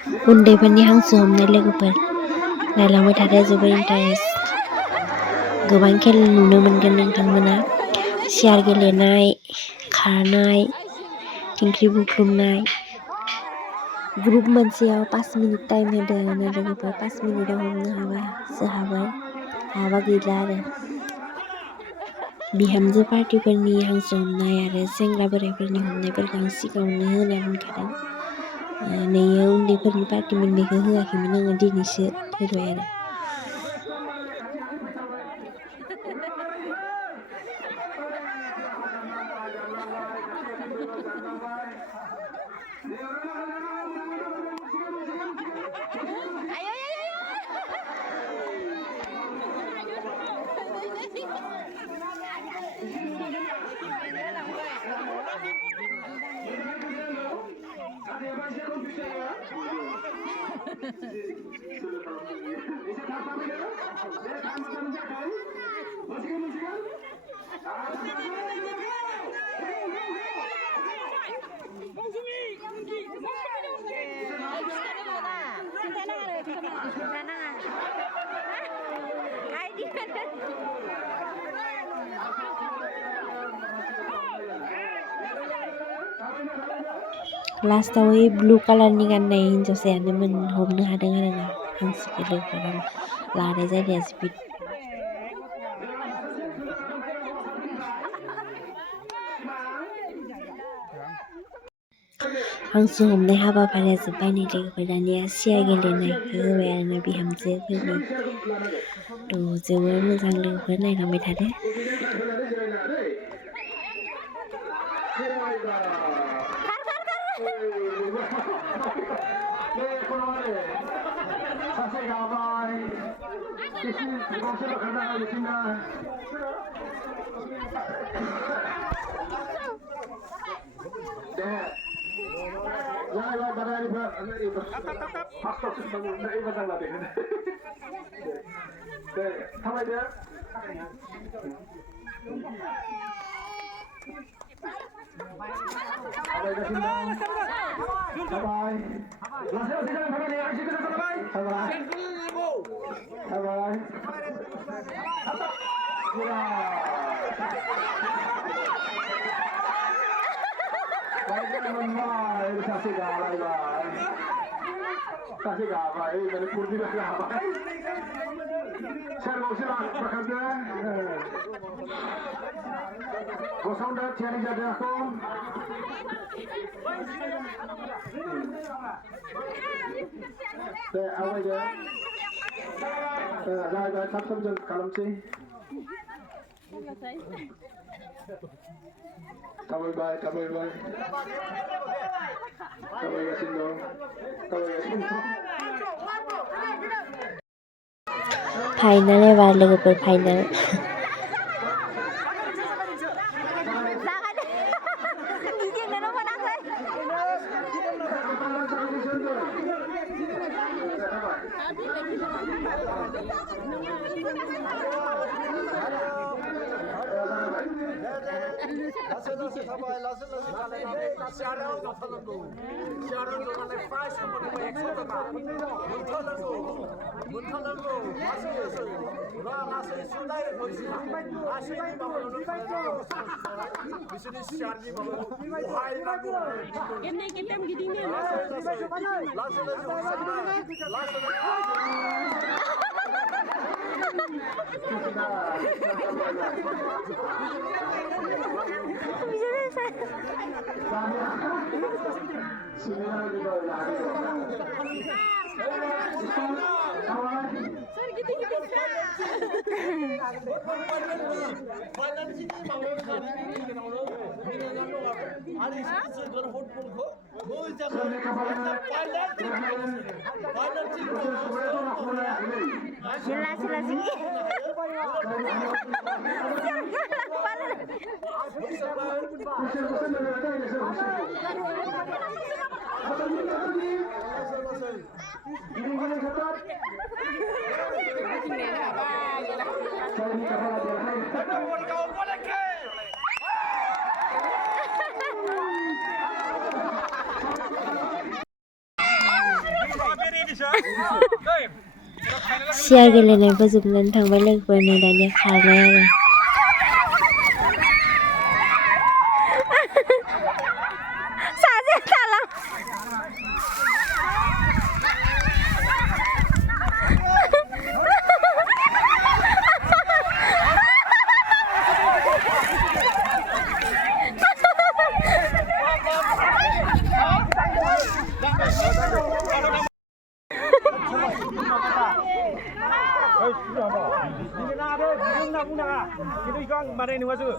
उन्दैफोरनि हांसो हमनाय लोगोफोर नायलांबाय थादो जोबोर इन्टारेस्ट। गोबां खेल नुनो मोनगोन नोंथांमोना सियार गेलेनाय, खारनाय, थिंख्लि बुख्रुबनाय। ग्रुप मोनसेयाव 5 मिनिट टाइम होदों आरोना लोगोफोर 5 मिनिटाव हमनो हाबासो हाबाय, हायाबा गैला आरो। बिहामजो पार्टिफोरनि हांसो हमनाय आरो सेंग्रा बोराइफोरनि हमनायफोरखौ आं सिगाङावनो होना दोनखादों। नैयो उन्दैफोरनि पार्टि मोननायखौ होआखैमोन आङो दिनैसो होबाय आरो। लास्टाव ब्लु कालारनि गाननाय हिन्जावसायानो हमनो हादों आरोना हांसोखौ लोगोफोर। आं लानाय जायगाया स्पिड। हांसो हमनाय हाबाफारिया जोब्बाय नै लोगोफोर। दानिया सियार गेलेनायखौ होबाय आरोना बिहामजोफोरनि। जोबोर मोजां लोगोफोर नायलांबाय थादो। थियारि जादों aku दे आवगायदो जाय थाब जों खालामसै थाबायगासिनो दं फाइनाल एबार लोगोफोर फाइनाल। सियार गेलेनायबो जोबनानै थांबाय लोगोफोरनि दानिया खारनाय आरो सासे थालां Itu ikan mana ini masuk?